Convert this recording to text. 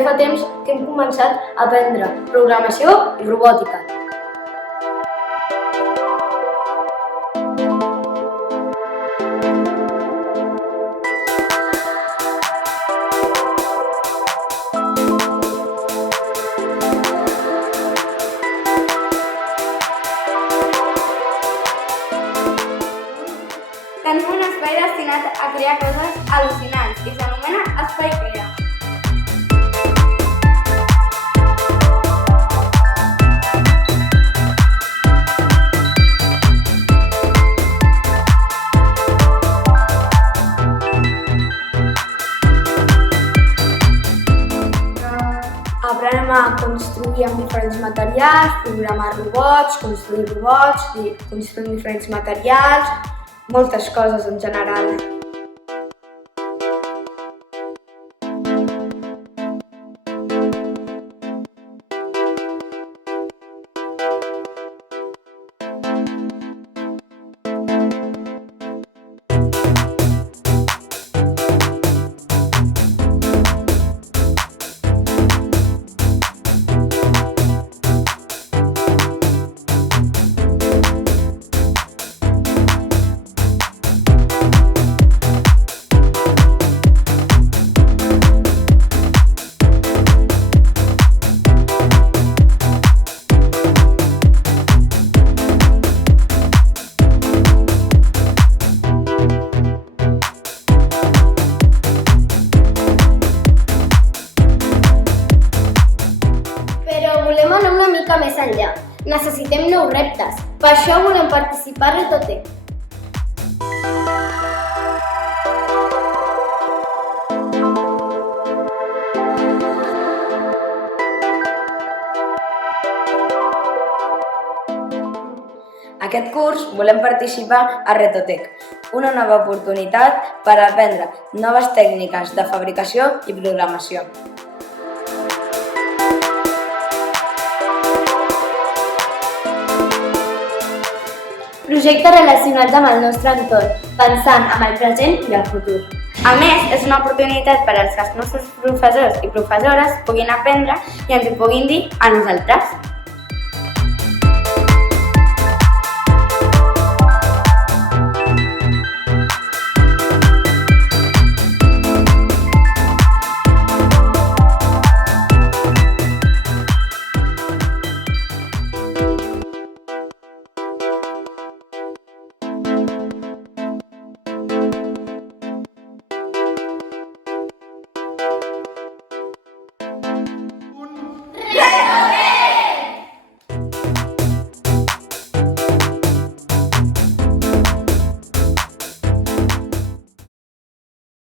ja fa temps que hem començat a aprendre programació i robòtica. Tenim un espai destinat a crear coses al·lucinants i s'anomena Espai Crea. Aprenem a construir amb diferents materials, programar robots, construir diferents materials, moltes coses en general. Volem anar una mica més enllà. Necessitem nous reptes. Per això volem participar a Retotec. Aquest curs volem participar a Retotec, una nova oportunitat per aprendre noves tècniques de fabricació i programació. Projectes relacionats amb el nostre entorn, pensant en el present i el futur. A més, és una oportunitat per als que els nostres professors i professores puguin aprendre i ens ho puguin dir a nosaltres.